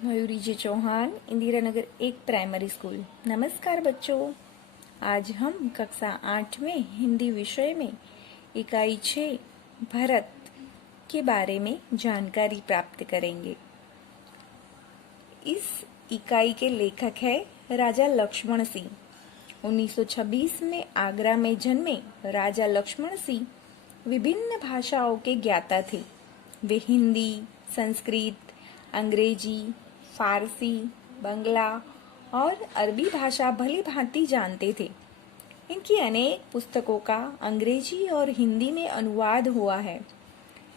मयूरी जी Chauhan, Indira Nagar 1 primary school. नमस्कार बच्चों, आज हम कक्षा 8 में हिंदी विषय में इकाई 6 भरत के बारे में जानकारी प्राप्त करेंगे। इस इकाई के लेखक है राजा लक्ष्मण सिंह। 1926 में आगरा में जन्मे राजा लक्ष्मण सिंह विभिन्न भाषाओं के ज्ञाता थे। वे हिंदी, संस्कृत, अंग्रेजी, फारसी, बंगला और अरबी भाषा भली भांति जानते थे। इनकी अनेक पुस्तकों का अंग्रेजी और हिंदी में अनुवाद हुआ है।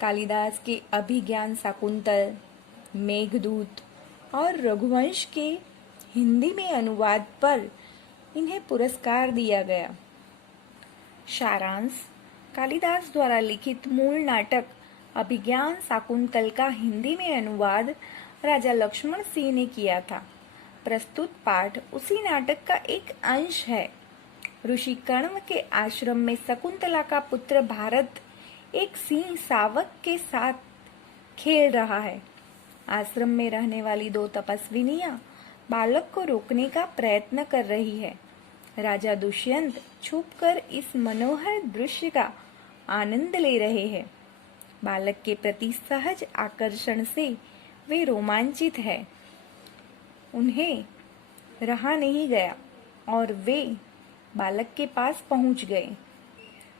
कालिदास के अभिज्ञान शाकुंतल, मेघदूत और रघुवंश के हिंदी में अनुवाद पर इन्हें पुरस्कार दिया गया। सारांश: कालिदास द्वारा लिखित मूल नाटक अभिज्ञान शाकुंतल का हिंदी में अनुवाद राजा लक्ष्मण सिंह ने किया था। प्रस्तुत पाठ उसी नाटक का एक अंश है। ऋषि कण्व के आश्रम में शकुंतला का पुत्र भारत एक सिंह शावक के साथ खेल रहा है। आश्रम में रहने वाली 2 तपस्विनियां बालक को रोकने का प्रयत्न कर रही है। राजा दुष्यंत छुपकर इस मनोहर दृश्य का आनंद ले रहे हैं। बालक के प्रति सहज आकर्षण से वे रोमांचित हैं। उन्हें रहा नहीं गया और वे बालक के पास पहुंच गए।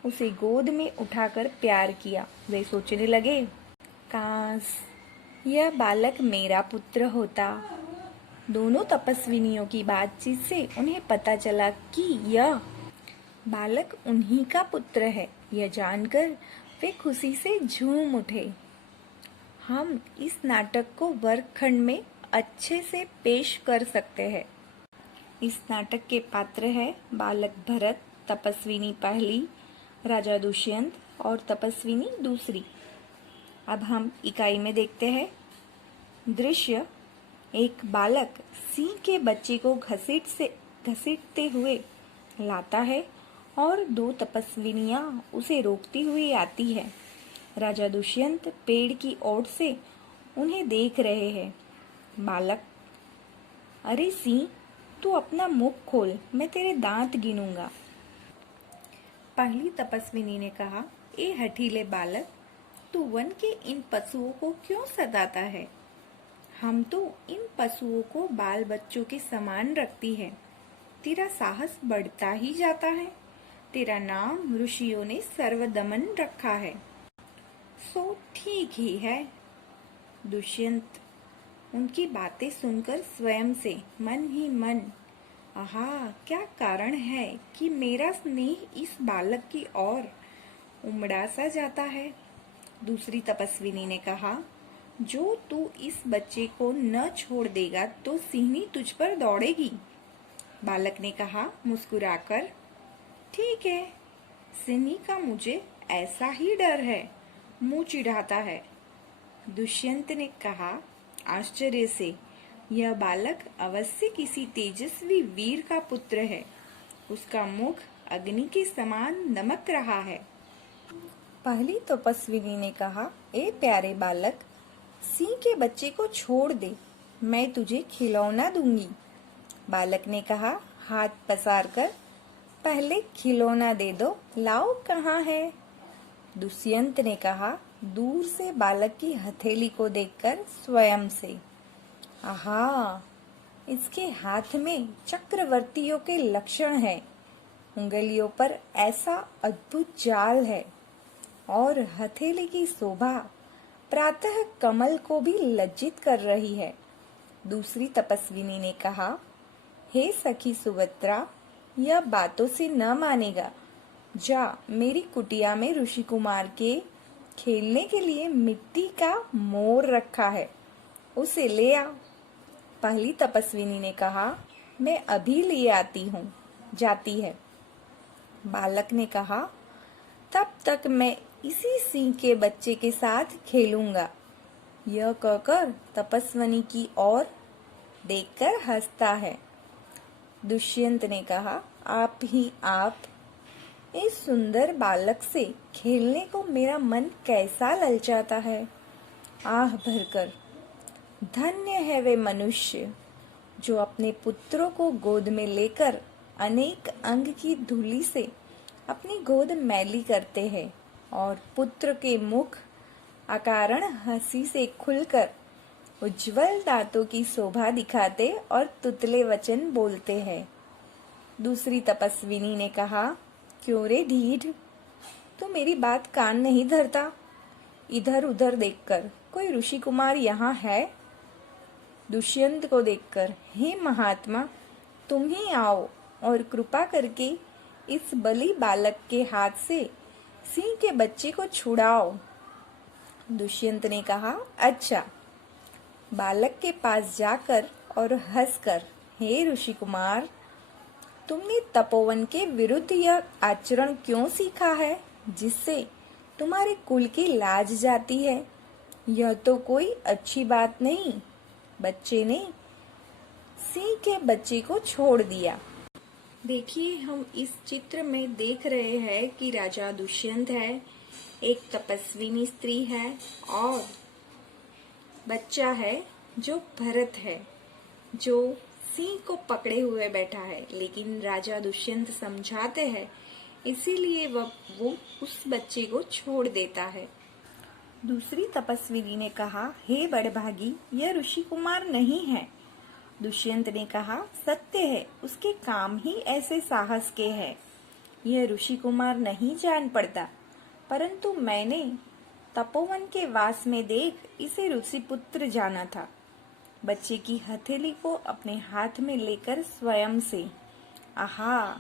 उसे गोद में उठाकर प्यार किया। वे सोचने लगे, काश यह बालक मेरा पुत्र होता। दोनों तपस्विनियों की बातचीत से उन्हें पता चला कि यह बालक उन्हीं का पुत्र है। यह जानकर वे खुशी से झूम उठे। हम इस नाटक को वर्गखंड में अच्छे से पेश कर सकते हैं। इस नाटक के पात्र हैं बालक भरत, तपस्विनी पहली, राजा दुष्यंत और तपस्विनी दूसरी। अब हम इकाई में देखते हैं। दृश्य: एक बालक सिंह के बच्चे को घसीटते हुए लाता है और 2 तपस्विनियां उसे रोकती हुई आती है। राजा दुष्यंत पेड़ की ओट से उन्हें देख रहे हैं। बालक: अरे सिंह, तू अपना मुख खोल, मैं तेरे दांत गिनूंगा। पहली तपस्विनी ने कहा, ए हठीले बालक, तू वन के इन पशुओं को क्यों सताता है? हम तो इन पशुओं को बाल बच्चों के समान रखती है। तेरा साहस बढ़ता ही जाता है। तेरा नाम ऋषियों ने सर्वदमन रखा है। सो ठीक ही है। दुष्यंत उनकी बातें सुनकर स्वयं से मन ही मन, आहा, क्या कारण है कि मेरा स्नेह इस बालक की ओर उमड़ा सा जाता है। दूसरी तपस्विनी ने कहा, जो तू इस बच्चे को न छोड़ देगा तो सिंहनी तुझ पर दौड़ेगी। बालक ने कहा मुस्कुराकर, ठीक है, सिंहनी का मुझे ऐसा ही डर है, मुंह चिढ़ाता है। दुष्यंत ने कहा आश्चर्य से, यह बालक अवश्य किसी तेजस्वी वीर का पुत्र है। उसका मुख अग्नि के समान दमक रहा है। पहली तपस्विनी ने कहा, ए प्यारे बालक, सिंह के बच्चे को छोड़ दे, मैं तुझे खिलौना दूंगी। बालक ने कहा हाथ पसार कर, पहले खिलौना दे दो, लाओ कहाँ है? दुष्यंत ने कहा दूर से बालक की हथेली को देखकर स्वयं से, आहा, इसके हाथ में चक्रवर्तियों के लक्षण है। उंगलियों पर ऐसा अद्भुत जाल है और हथेली की शोभा प्रातः कमल को भी लज्जित कर रही है। दूसरी तपस्विनी ने कहा, हे सखी सुभद्रा, यह बातों से न मानेगा। जा, मेरी कुटिया में ऋषि कुमार के खेलने के लिए मिट्टी का मोर रखा है, उसे ले आ। पहली तपस्विनी ने कहा, मैं अभी ले आती हूँ, जाती है। बालक ने कहा, तब तक मैं इसी सिंह के बच्चे के साथ खेलूंगा। यह कहकर तपस्विनी की ओर देखकर हंसता है। दुष्यंत ने कहा, आप ही आप, इस सुंदर बालक से खेलने को मेरा मन कैसा ललचाता है, आह भरकर। धन्य है वे मनुष्य जो अपने पुत्रों को गोद में लेकर अनेक अंग की धूलि से अपनी गोद मैली करते हैं और पुत्र के मुख अकारण हंसी से खुलकर उज्जवल दांतों की शोभा दिखाते और तुतले वचन बोलते हैं। दूसरी तपस्विनी ने कहा, क्यों रे ढीठ, तू मेरी बात कान नहीं धरता? इधर उधर देखकर, कोई ऋषि कुमार यहाँ है? दुष्यंत को देखकर, हे महात्मा, तुम ही आओ और कृपा करके इस बलि बालक के हाथ से सिंह के बच्चे को छुड़ाओ। दुष्यंत ने कहा, अच्छा। बालक के पास जाकर और हंसकर, हे ऋषि कुमार, तुमने तपोवन के विरुद्ध यह आचरण क्यों सीखा है जिससे तुम्हारे कुल की लाज जाती है? यह तो कोई अच्छी बात नहीं। बच्चे ने सिंह के बच्चे को छोड़ दिया। देखिए, हम इस चित्र में देख रहे हैं कि राजा दुष्यंत है, एक तपस्विनी स्त्री है और बच्चा है जो भरत है, जो सिंह को पकड़े हुए बैठा है। लेकिन राजा दुष्यंत समझाते हैं, इसीलिए वो उस बच्चे को छोड़ देता है। दूसरी तपस्विनी ने कहा, हे बड़भागी, यह ऋषि कुमार नहीं है। दुष्यंत ने कहा, सत्य है, उसके काम ही ऐसे साहस के हैं। यह ऋषि कुमार नहीं जान पड़ता, परंतु मैंने तपोवन के वास में देख इसे ऋषि पुत्र जाना था। बच्चे की हथेली को अपने हाथ में लेकर स्वयं से, आहा,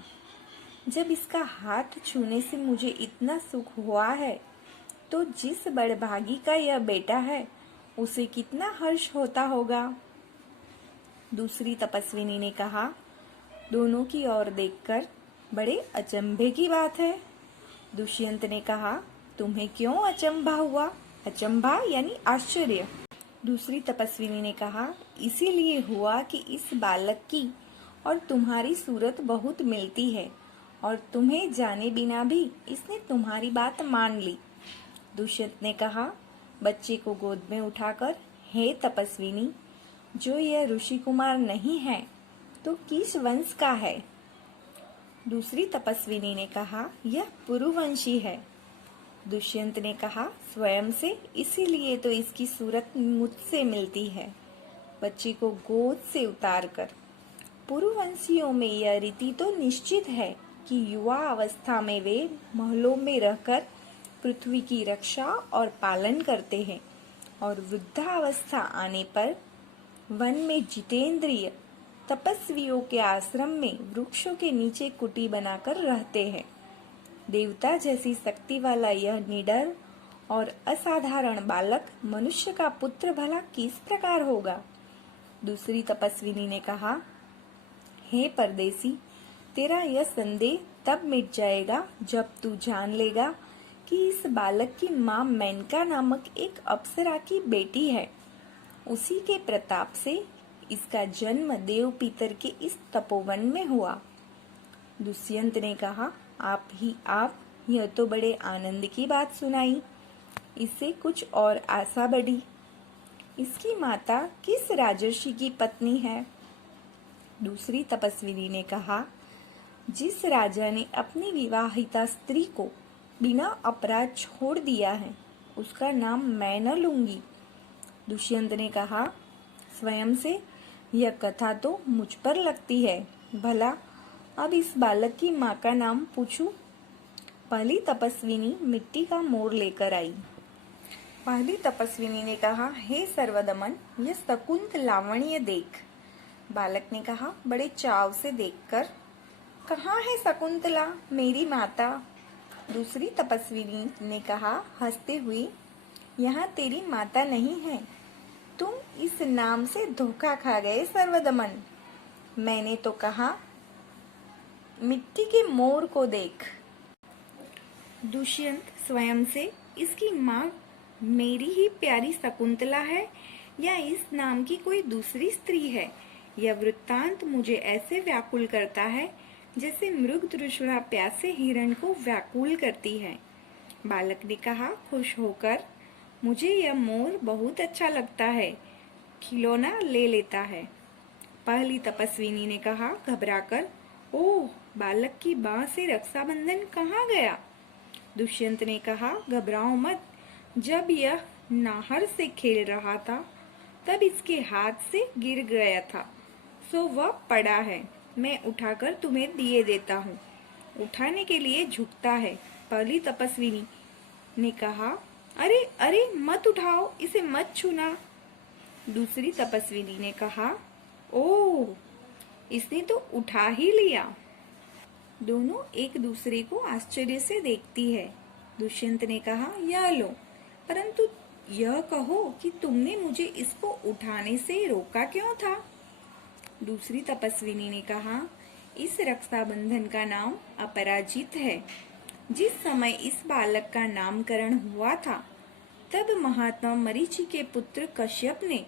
जब इसका हाथ छूने से मुझे इतना सुख हुआ है, तो जिस बड़भागी का यह बेटा है उसे कितना हर्ष होता होगा। दूसरी तपस्विनी ने कहा, दोनों की ओर देखकर, बड़े अचंभे की बात है। दुष्यंत ने कहा, तुम्हें क्यों अचंभा हुआ? अचंभा यानी आश्चर्य। दूसरी तपस्विनी ने कहा, इसीलिए हुआ कि इस बालक की और तुम्हारी सूरत बहुत मिलती है और तुम्हें जाने बिना भी इसने तुम्हारी बात मान ली। दुष्यंत ने कहा, बच्चे को गोद में उठाकर, हे तपस्विनी, जो यह ऋषि कुमार नहीं है तो किस वंश का है? दूसरी तपस्विनी ने कहा, यह पुरुवंशी है। दुष्यंत ने कहा, स्वयं से, इसीलिए तो इसकी सूरत मुझसे मिलती है। बच्चे को गोद से उतारकर, पुरुवंशियों में यह रीति तो निश्चित है कि युवा अवस्था में वे महलों में रहकर पृथ्वी की रक्षा और पालन करते हैं और वृद्धावस्था आने पर वन में जितेंद्रिय तपस्वियों के आश्रम में वृक्षों के नीचे कुटी बनाकर रहते हैं। देवता जैसी शक्ति वाला यह निडर और असाधारण बालक मनुष्य का पुत्र भला किस प्रकार होगा? दूसरी तपस्विनी ने कहा, हे परदेसी, तेरा यह संदेह तब मिट जाएगा जब तू जान लेगा कि इस बालक की माँ मेनका नामक एक अप्सरा की बेटी है। उसी के प्रताप से इसका जन्म देव पितर के इस तपोवन में हुआ। दुष्यंत ने कहा, आप, यह तो बड़े आनंद की बात सुनाई। इससे कुछ और आशा बढ़ी। इसकी माता किस राजर्षि की पत्नी है? दूसरी तपस्विनी ने कहा, जिस राजा ने अपनी विवाहिता स्त्री को बिना अपराध छोड़ दिया है, उसका नाम मैं न लूंगी। दुष्यंत ने कहा, स्वयं से, यह कथा तो मुझ पर लगती है। भला अब इस बालक की माँ का नाम पूछूं? पहली तपस्विनी मिट्टी का मोर लेकर आई। पहली तपस्विनी ने कहा, हे सर्वदमन, यह शकुंत लावण्य देख। बालक ने कहा, बड़े चाव से देखकर, कहाँ है शकुंतला, मेरी माता? दूसरी तपस्विनी ने कहा हंसते हुए, यहाँ तेरी माता नहीं है, तुम इस नाम से धोखा खा गए सर्वदमन। मैंने तो कहा, मिट्टी के मोर को देख। दुष्यंत स्वयं से, इसकी माँ मेरी ही प्यारी शकुंतला है या इस नाम की कोई दूसरी स्त्री है? यह वृत्तांत मुझे ऐसे व्याकुल करता है जैसे मृग तृष्णा प्यासे हिरण को व्याकुल करती है। बालक ने कहा खुश होकर, मुझे यह मोर बहुत अच्छा लगता है। खिलौना ले लेता है। पहली तपस्विनी ने कहा घबराकर, ओह, बालक की बाह से रक्षाबंधन कहाँ गया? दुष्यंत ने कहा, घबराओ मत, जब यह नाहर से खेल रहा था तब इसके हाथ से गिर गया था, सो वह पड़ा है। मैं उठाकर तुम्हें दिए देता हूँ। उठाने के लिए झुकता है। पहली तपस्विनी ने कहा, अरे अरे मत उठाओ, इसे मत छूना। दूसरी तपस्विनी ने कहा, ओह, इसने तो उठा ही लिया। दोनों एक दूसरे को आश्चर्य से देखती है। दुष्यंत ने कहा, यह लो, परंतु यह कहो कि तुमने मुझे इसको उठाने से रोका क्यों था? दूसरी तपस्विनी ने कहा, इस रक्षाबंधन का नाम अपराजित है। जिस समय इस बालक का नामकरण हुआ था तब महात्मा मरीचि के पुत्र कश्यप ने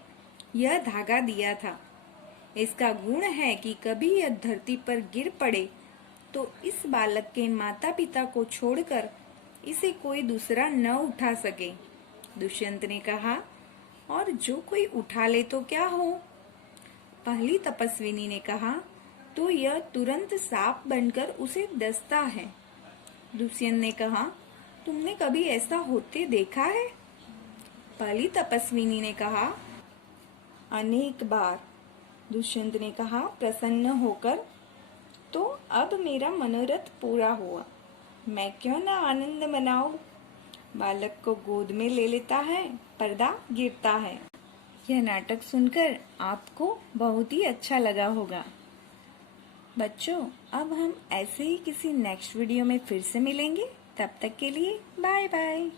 यह धागा दिया था। इसका गुण है कि कभी यह धरती पर गिर पड़े तो इस बालक के माता पिता को छोड़कर इसे कोई दूसरा न उठा सके। दुष्यंत ने कहा, और जो कोई उठा ले तो क्या हो? पहली तपस्विनी ने कहा, तो यह तुरंत सांप बनकर उसे डसता है। दुष्यंत ने कहा, तुमने कभी ऐसा होते देखा है? पहली तपस्विनी ने कहा, अनेक बार। दुष्यंत ने कहा प्रसन्न होकर, तो अब मेरा मनोरथ पूरा हुआ, मैं क्यों ना आनंद मनाऊं? बालक को गोद में ले लेता है, पर्दा गिरता है। यह नाटक सुनकर आपको बहुत ही अच्छा लगा होगा। बच्चों, अब हम ऐसे ही किसी नेक्स्ट वीडियो में फिर से मिलेंगे। तब तक के लिए बाय बाय।